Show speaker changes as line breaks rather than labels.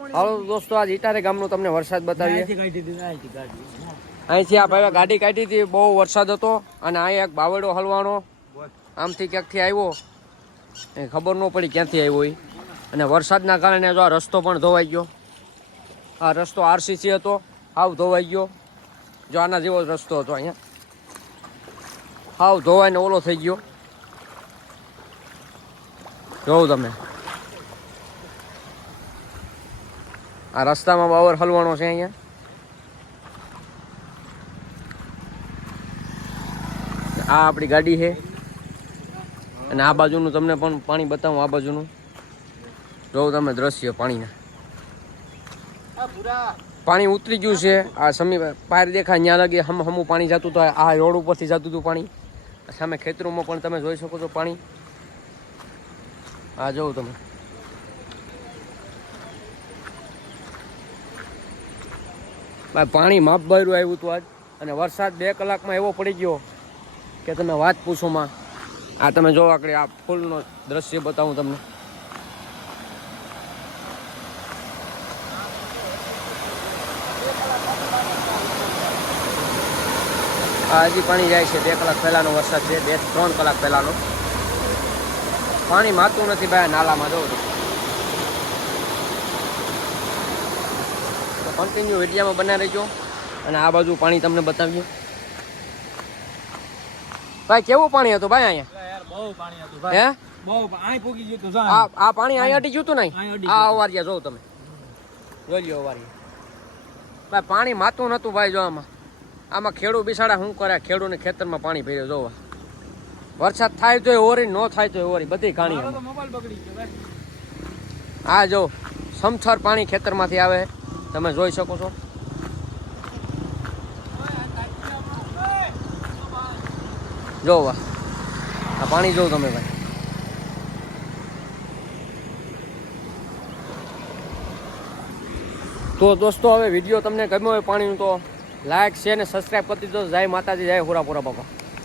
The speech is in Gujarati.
હાલો દોસ્તો આજ ઇટારે ગામનો તમને વરસાદ બતાવીએ.
અહીંથી
આ ભાઈ ગાડી કાઢી હતી બહુ વરસાદ હતો અને અહીંયા એક બાવડો હલવાનો. આમથી ક્યાંકથી આવ્યો? એ ખબર ન પડી ક્યાંથી આવ્યો એ. અને વરસાદના કારણે જો આ રસ્તો પણ ધોવાઈ ગયો. આ રસ્તો આરસીસી હતો હાવ ધોવાઈ ગયો. જો આના જેવો જ રસ્તો હતો અહીંયા. હાવ ધોવાઈને ઓલો થઈ ગયો. જોઉં તમે. આ રસ્તામાં બાવર હલવાનો છે અહીંયા. આ આપણી ગાડી છે. અને આ બાજુનું તમને પણ પાણી બતાવું, આ બાજુનું. જોઉં તમે દ્રશ્ય પાણીના. પાણી ઉતરી ગયું છે. આ સમી પાર દેખાય ત્યાં લગી, હમ હમું પાણી જતું હતું આ રોડ ઉપરથી જતું હતું પાણી. સામે ખેતરોમાં પણ તમે જોઈ શકો છો પાણી. આ જોઉં તમે. ભાઈ પાણી માપ ભર્યું આવ્યું હતું આજ. અને વરસાદ બે કલાકમાં એવો પડી ગયો કે તમે વાત પૂછોમાં આ તમે જો આકડે આ ફૂલનો દ્રશ્ય બતાવું તમને. આ હજી પાણી જાય છે બે કલાક પહેલાનો વરસાદ છે, બે ત્રણ કલાક પહેલાનો. પાણી માતું નથી ભાઈ નાલામાં જોઉં કન્ટિન્યુ વિડીયામાં બનાવી રહેજો. અને આ બાજુ પાણી તમને બતાવીએ. ભાઈ કેવું પાણી હતું ભાઈ અહીંયા?
બહુ પાણી હતું
હે?
બહુ પા- અહીં ગયું હતું,
આ આ પાણી અહીંયા અટી ગયું હતું નહીં? આ અવારિયા જોઉં તમે. જોઈ લ્યો અવારિયા. ભાઈ પાણી માતું નતું ભાઈ જો આમાં. આમાં ખેડૂ બિસાડા શું કરે? ખેડૂને ખેતરમાં પાણી ભર્યો જોવા. વરસાદ થાય તો ઓરી ન થાય તો ઓરી. બધી કાણી. આ જો સમછર પાણી ખેતરમાંથી આવે. તમે જોઈ શકો છો. જો વાહ. આ પાણી જોઉં તમે ભાઈ. તો દોસ્તો, હવે વીડિયો તમને ગમ્યો હોય પાણીનું તો લાઈક છે ને સબસ્ક્રાઈબ કરી દીધો. જય માતાજી, જય હોરાપુરા બાપા.